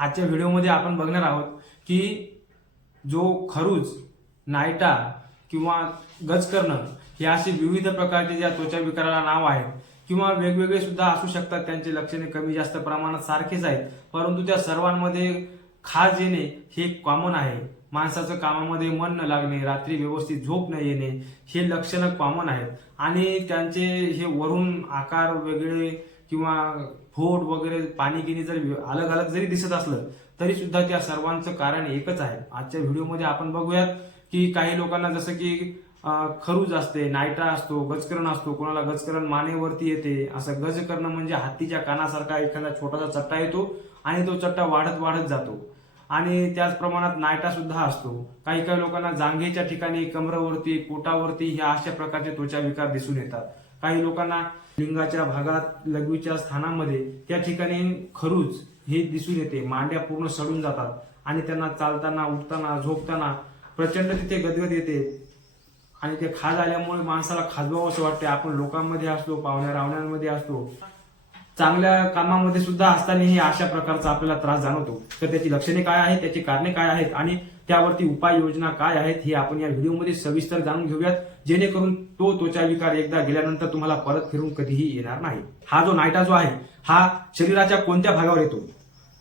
आजच्या व्हिडिओमध्ये आपण बघणार आहोत की जो खरूज नायटा किंवा गजकर्ण हे असे विविध प्रकारचे ज्या त्वचा विकाराला नाव आहेत किंवा वेगवेगळे सुद्धा असू शकतात त्यांचे लक्षणे कमी जास्त प्रमाणात सारखेच आहेत परंतु त्या सर्वांमध्ये खाज येणे हे कॉमन आहे. माणसाचं कामामध्ये मन न लागणे रात्री व्यवस्थित झोप न येणे हे लक्षणं कॉमन आहेत. आणि त्यांचे हे वरून आकार वेगळे किंवा फोट वगैरे पाणी गिनी जर अलग अलग जरी दिसत असलं तरी सुद्धा त्या सर्वांचं कारण एकच आहे. आजच्या व्हिडिओमध्ये आपण बघूयात की काही लोकांना जसं की खरूज असते नायटा असतो गजकरण असतो कोणाला गजकरण मानेवरती येते असं गज करणं म्हणजे हत्तीच्या कानासारखा एखादा छोटासा चट्टा येतो आणि तो चट्टा वाढत वाढत जातो. आणि त्याच प्रमाणात नायटा सुद्धा असतो. काही काही लोकांना जांघेच्या ठिकाणी कमरावरती पोटावरती ह्या अशा प्रकारचे त्वचा विकार दिसून येतात. काही लोकांना लिंगाच्या भागात लघवीच्या स्थानामध्ये त्या ठिकाणी खरूच हे दिसून येते. मांड्या पूर्ण सडून जातात आणि त्यांना चालताना उठताना झोपताना प्रचंड तिथे गदगद येते. आणि ते खाज आल्यामुळे माणसाला खाजवावं असं वाटते आपण लोकांमध्ये असतो पाहुण्या रावण्यांमध्ये असतो. चांगल्या कामामध्ये सुद्धा असतानाही अशा प्रकारचा आपल्याला त्रास जाणवतो. तर त्याची लक्षणे काय आहेत? त्याची कारणे काय आहेत? आणि त्यावरती उपाययोजना काय आहेत? हे आपण या व्हिडिओमध्ये सविस्तर जाणून घेऊयात. जेणेकरून तो त्वचा विकार एकदा गेल्यानंतर तुम्हाला परत फिरून कधीही येणार नाही. हा जो नायटा जो आहे हा शरीराच्या कोणत्या भागावर येतो?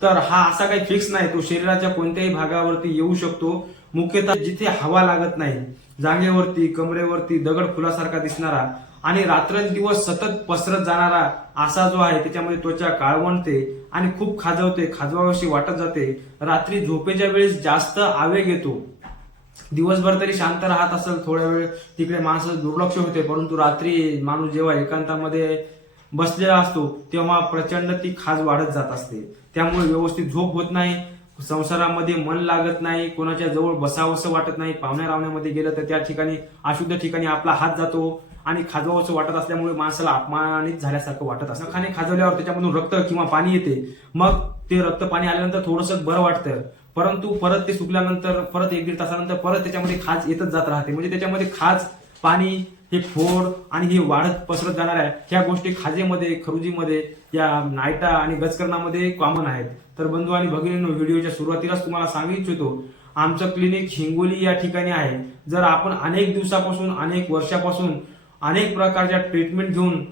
तर हा असा काही फिक्स नाही तो शरीराच्या कोणत्याही भागावरती येऊ शकतो. मुख्यतः जिथे हवा लागत नाही जागेवरती कमरेवरती दगड फुलासारखा दिसणारा आणि रात्रंदिवस सतत पसरत जाणारा असा जो आहे त्याच्यामध्ये त्वचा काळवणते आणि खूप खाजवते खाजवाविषयी वाटत जाते. रात्री झोपेच्या वेळेस जास्त आवेग येतो. दिवसभर तरी शांत राहत असेल थोड्या वेळ तिकडे माणसं दुर्लक्ष होते परंतु रात्री माणूस जेव्हा एकांतामध्ये बसलेला असतो तेव्हा प्रचंड ती खाज वाढत जात असते. त्यामुळे व्यवस्थित झोप होत नाही संसारामध्ये मन लागत नाही कोणाच्या जवळ बसावंसं वाटत नाही. पाहुण्या रावण्यामध्ये गेलं तर त्या ठिकाणी अशुद्ध ठिकाणी आपला हात जातो आणि खाजवावंसं वाटत असल्यामुळे माणसाला अपमानित झाल्यासारखं वाटत असतं. खाणे खाजवल्यावर त्याच्यामधून रक्त किंवा पाणी येते. मग ते रक्त पाणी आल्यानंतर थोडंसं बरं वाटतं. परंतु परत ते सुकल्यानंतर परत एक दीड तासानंतर परत त्याच्यामध्ये खाज येतच जात राहते. म्हणजे त्याच्यामध्ये खाज पाणी हे फोड आणि हे वाढत पसरत जाणार आहे ह्या गोष्टी खाजेमध्ये खरुजीमध्ये या नायटा आणि गजकरणामध्ये कॉमन आहेत. तर बंधू आणि भगिनींनो व्हिडिओच्या सुरुवातीलाच तुम्हाला सांगू इच्छितो आमचं क्लिनिक हिंगोली या ठिकाणी आहे. जर आपण अनेक दिवसापासून अनेक वर्षापासून अनेक प्रकारच्या ट्रीटमेंट घेऊन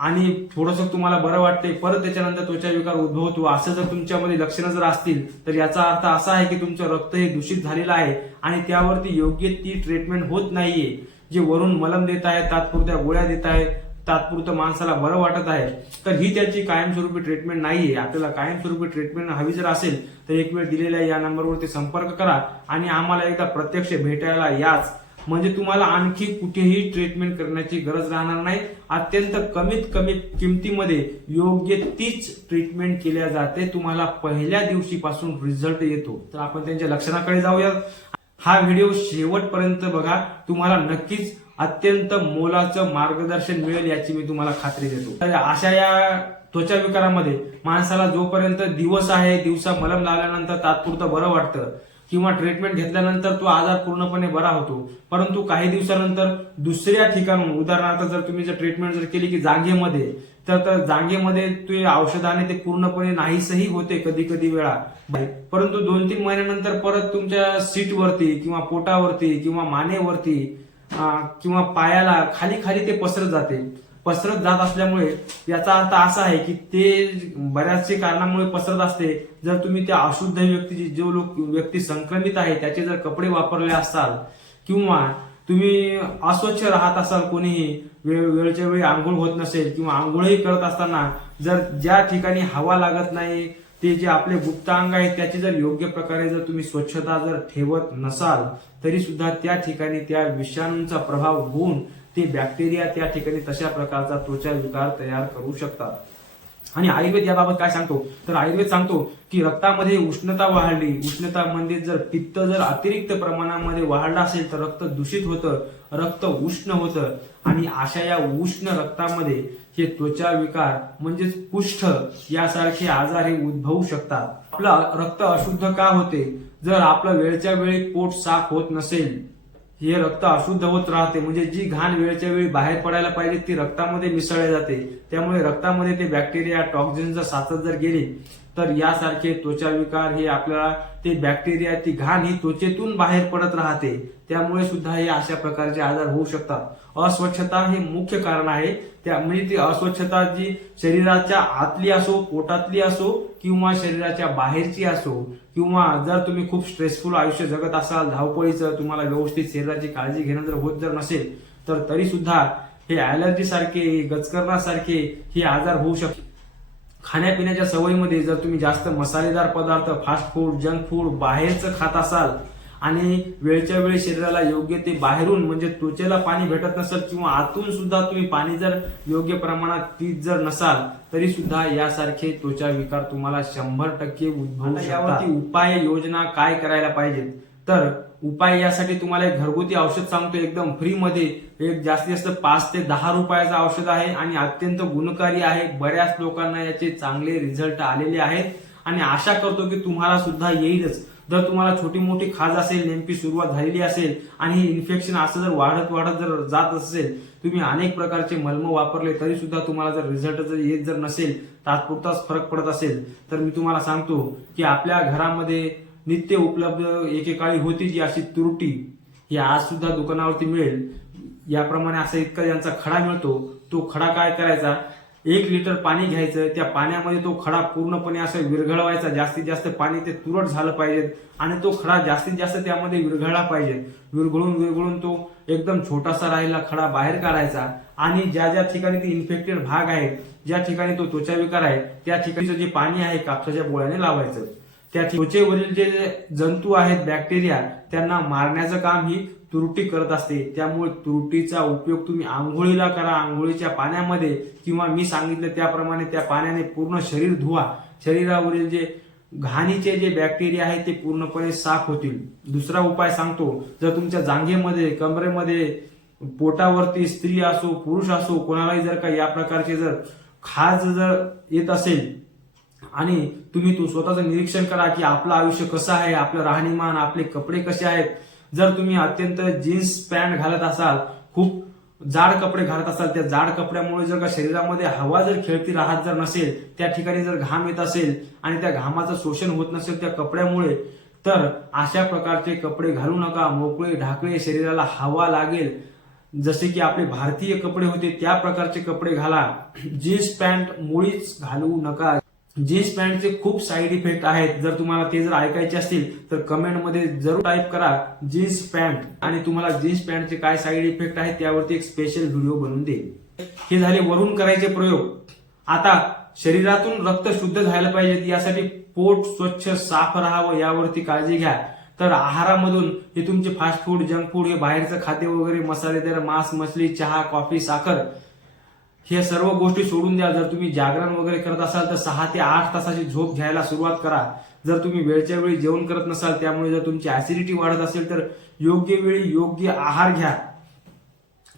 आणि थोडंसं तुम्हाला बरं वाटते परत त्याच्यानंतर त्वचा विकार उद्भवतो असं जर तुमच्यामध्ये लक्षणं जर असतील तर याचा अर्थ असा आहे की तुमचं रक्त हे दूषित झालेलं आहे आणि त्यावरती योग्य ती ट्रीटमेंट होत नाहीये जे वरून मलम देत आहे तात्पुरत्या गोळ्या देत आहे तात्पुरतं माणसाला बरं वाटत आहे. तर ही त्याची कायमस्वरूपी ट्रीटमेंट नाहीये. आपल्याला कायमस्वरूपी ट्रीटमेंट हवी जर असेल तर एक वेळ दिलेल्या या नंबरवरती संपर्क करा आणि आम्हाला एकदा प्रत्यक्ष भेटायला याच. म्हणजे तुम्हाला आणखी कुठेही ट्रीटमेंट करण्याची गरज राहणार नाही. अत्यंत कमीत कमी किमतीमध्ये योग्य तीच ट्रीटमेंट केल्या जाते. तुम्हाला पहिल्या दिवशीपासून रिझल्ट येतो. तर आपण त्यांच्या लक्षणाकडे जाऊयात. हा व्हिडिओ शेवटपर्यंत बघा. तुम्हाला नक्कीच अत्यंत मोलाचं मार्गदर्शन मिळेल याची मी तुम्हाला खात्री देतो. तर अशा या त्वचा विकारामध्ये माणसाला जोपर्यंत दिवस आहे दिवसा मलम लावल्यानंतर तात्पुरतं बरं वाटतं. किंवा ट्रीटमेंट घेतल्यानंतर तो आजार पूर्णपणे बरा होतो. परंतु काही दिवसानंतर दुसऱ्या ठिकाणून उदाहरणार्थ जर तुम्ही जर ट्रीटमेंट जर केली की जागेमध्ये तर तर जागेमध्ये ते औषधाने ते पूर्णपणे नाहीसही होते कधी कधी वेळा. परंतु दोन तीन महिन्यानंतर परत तुमच्या सीटवरती किंवा पोटावरती किंवा मानेवरती किंवा पायाला खाली खाली ते पसरत जाते. पसरत जात असल्यामुळे याचा अर्थ असा आहे की ते बऱ्याचशे कारणामुळे पसरत असते. जर तुम्ही त्या अशुद्ध व्यक्तीची जो लोक व्यक्ती संक्रमित आहे त्याचे जर कपडे वापरले असाल किंवा तुम्ही अस्वच्छ राहत असाल कोणीही वेळ वेळच्या वेळी आंघोळ होत नसेल किंवा आंघोळही करत असताना जर ज्या ठिकाणी हवा लागत नाही ते जे आपले गुप्तांग आहेत त्याची जर योग्य प्रकारे जर तुम्ही स्वच्छता जर ठेवत नसाल तरी सुद्धा त्या ठिकाणी त्या विषाणूंचा प्रभाव होऊन ते बॅक्टेरिया त्या ठिकाणी तशा प्रकारचा त्वचा विकार तयार करू शकतात. आणि आयुर्वेद याबाबत काय सांगतो? तर आयुर्वेद सांगतो की रक्तामध्ये उष्णता वाढली उष्णता म्हणजे जर पित्त जर अतिरिक्त प्रमाणामध्ये वाढलं असेल तर रक्त दूषित होतं रक्त उष्ण होतं. आणि अशा या उष्ण रक्तामध्ये हे त्वचा विकार म्हणजेच कुष्ठ यासारखे आजार हे उद्भवू शकतात. आपलं रक्त अशुद्ध का होते? जर आपलं वेळच्या वेळी पोट साफ होत नसेल हे रक्त अशुद्ध होत राहते. म्हणजे जी घाण वेळच्या वेळी बाहेर पडायला पाहिजे ती रक्तामध्ये मिसळली जाते. त्यामुळे रक्तामध्ये ते बॅक्टेरिया टॉक्झिनचा जर साचत जर गेले तर यासारखे त्वचा विकार हे आपल्याला ते बॅक्टेरिया ती घाण ही त्वचेतून बाहेर पडत राहते. त्यामुळे सुद्धा हे अशा प्रकारचे आजार होऊ शकतात. अस्वच्छता हे मुख्य कारण आहे. त्या म्हणजे ती अस्वच्छता जी शरीराच्या आतली असो पोटातली असो किंवा शरीराच्या बाहेरची असो किंवा जर तुम्ही खूप स्ट्रेसफुल आयुष्य जगत असाल धावपळीचं तुम्हाला व्यवस्थित शरीराची काळजी घेणं जर होत जर नसेल तर तरी सुद्धा हे ॲलर्जी सारखे गचकरणासारखे हे आजार होऊ शकतात. खाण्यापिण्याच्या सवयीमध्ये जर तुम्ही जास्त मसालेदार पदार्थ फास्ट फूड जंक फूड बाहेरचं खात असाल आणि वेळच्या वेळी शरीराला योग्य ते बाहेरून म्हणजे त्वचेला पाणी भेटत नसेल किंवा आतून सुद्धा तुम्ही पाणी जर योग्य प्रमाणात पीत जर नसाल तरी सुद्धा यासारखे त्वचा विकार तुम्हाला शंभर टक्के उद्भवू यावरती उपाय योजना काय करायला पाहिजेत? तर उपाय यासाठी तुम्हाला एक घरगुती औषध सांगतो एकदम फ्री मध्ये एक जास्तीत जास्त पाच ते दहा रुपयाचं औषध आहे आणि अत्यंत गुणकारी आहे. बऱ्याच लोकांना याचे चांगले रिझल्ट आलेले आहेत. आणि आशा करतो की तुम्हाला सुद्धा येईलच. जर तुम्हाला छोटी मोठी खाज असेल नेमकी सुरुवात झालेली असेल आणि हे इन्फेक्शन असं जर वाढत वाढत जर जात असेल तुम्ही अनेक प्रकारचे मलम वापरले तरी सुद्धा तुम्हाला जर रिझल्ट जर येत जर नसेल तात्पुरताच फरक पडत असेल तर मी तुम्हाला सांगतो की आपल्या घरामध्ये नित्य उपलब्ध एकेकाळी होती जी अशी तुरटी ही आज सुद्धा दुकानावरती मिळेल. याप्रमाणे असा इतका यांचा खडा मिळतो. तो खडा काय करायचा? एक लिटर पाणी घ्यायचं त्या पाण्यामध्ये तो खडा पूर्णपणे असं विरघळवायचा जास्तीत जास्त पाणी ते तुरट झालं पाहिजे आणि तो खडा जास्तीत जास्त त्यामध्ये विरघळला पाहिजे. विरघळून विरघळून तो एकदम छोटासा राहिला खडा बाहेर काढायचा आणि ज्या ज्या ठिकाणी ते इन्फेक्टेड भाग आहे ज्या ठिकाणी तो त्वचा विकार आहे त्या ठिकाणीचं जे पाणी आहे कापसाच्या बोळ्याने लावायचं. त्या त्वचेवरील जे जंतू आहेत बॅक्टेरिया त्यांना मारण्याचं काम ही तुरटी करत असते. त्यामुळे तुरटीचा उपयोग तुम्ही आंघोळीला करा. आंघोळीच्या पाण्यामध्ये किंवा मी सांगितलं त्याप्रमाणे त्या पाण्याने पूर्ण शरीर धुवा. शरीरावरील जे घाणीचे जे बॅक्टेरिया आहेत ते पूर्णपणे साफ होतील. दुसरा उपाय सांगतो. जर तुमच्या जांघेमध्ये कमरेमध्ये पोटावरती स्त्री असो पुरुष असो कोणालाही जर का या प्रकारचे जर खाज जर येत असेल आणि तुम्ही तो स्वतःचं निरीक्षण करा की आपलं आयुष्य कसं आहे आपलं राहणीमान आपले कपडे कसे आहेत जर तुम्ही अत्यंत जीन्स पॅन्ट घालत असाल खूप जाड कपडे घालत असाल त्या जाड कपड्यामुळे जर का शरीरामध्ये हवा जर खेळती राहत जर नसेल त्या ठिकाणी जर घाम येत असेल आणि त्या घामाचं शोषण होत नसेल त्या कपड्यामुळे तर अशा प्रकारचे कपडे घालू नका. मोकळे ढाकळे शरीराला हवा लागेल. जसे की आपले भारतीय कपडे होते त्या प्रकारचे कपडे घाला. जीन्स पॅन्ट मुळीच घालू नका. जीन्स पॅन्टचे खूप साईड इफेक्ट आहेत जर तुम्हाला ते जर ऐकायचे असतील तर कमेंटमध्ये जरूर टाईप करा जीन्स पॅन्ट आणि तुम्हाला जीन्स पॅन्टचे काय साईड इफेक्ट आहेत त्यावरती एक स्पेशल व्हिडिओ बनवून देईल. हे झाले वरून करायचे प्रयोग. आता शरीरातून रक्त शुद्ध झालं पाहिजे यासाठी पोट स्वच्छ साफ राहावं यावरती काळजी घ्या. तर आहारामधून हे तुमचे फास्ट फूड जंक फूड हे बाहेरचं खाद्य वगैरे मसालेदार मांस मछली चहा कॉफी साखर हे सर्व गोष्टी सोडून द्या. जर तुम्ही जागरण वगैरे करत असाल तर सहा ते आठ तासाची झोप घ्यायला सुरुवात करा. जर तुम्ही वेळच्या वेळी जेवण करत नसाल त्यामुळे जर तुमची ऍसिडिटी वाढत असेल तर योग्य वेळी योग्य आहार घ्या.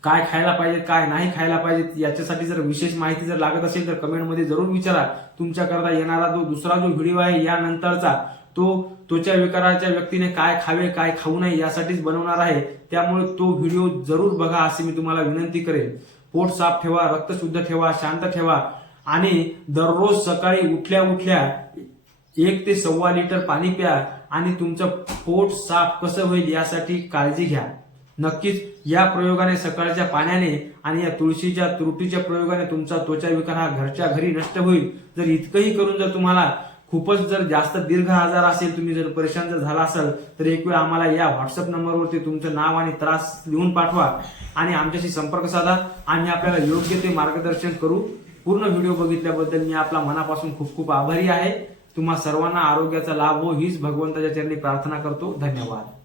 काय खायला पाहिजे काय नाही खायला पाहिजे याच्यासाठी जर विशेष माहिती जर लागत असेल तर कमेंटमध्ये जरूर विचारा. तुमच्याकरता येणारा जो दुसरा जो व्हिडिओ आहे यानंतरचा तो त्वचा विकाराच्या व्यक्तीने काय खावे काय खाऊ नये यासाठीच बनवणार आहे. त्यामुळे तो व्हिडिओ जरूर बघा असे मी तुम्हाला विनंती करेन. पोट साफ ठेवा रक्त शुद्ध ठेवा शांत ठेवा. आणि दररोज सकाळी उठल्या उठल्या एक ते सव्वा लिटर पाणी प्या आणि तुमचं पोट साफ कसं होईल यासाठी काळजी घ्या. नक्कीच या प्रयोगाने सकाळच्या पाण्याने आणि या तुळशीच्या त्रुटीच्या प्रयोगाने तुमचा त्वचा विकार हा घरच्या घरी नष्ट होईल. जर इतकंही करून जर तुम्हाला खूपच जर जास्त दीर्घ आजार असेल तुम्ही जर परेशान जर झाला असाल तर एक वेळ आम्हाला या व्हॉट्सअप नंबरवरती तुमचं नाव आणि त्रास लिहून पाठवा आणि आमच्याशी संपर्क साधा आम्ही आपल्याला योग्य ते मार्गदर्शन करू. पूर्ण व्हिडिओ बघितल्याबद्दल मी आपला मनापासून खूप खूप आभारी आहे. तुम्हा सर्वांना आरोग्याचा लाभ हो हीच भगवंताच्या चरणी प्रार्थना करतो. धन्यवाद.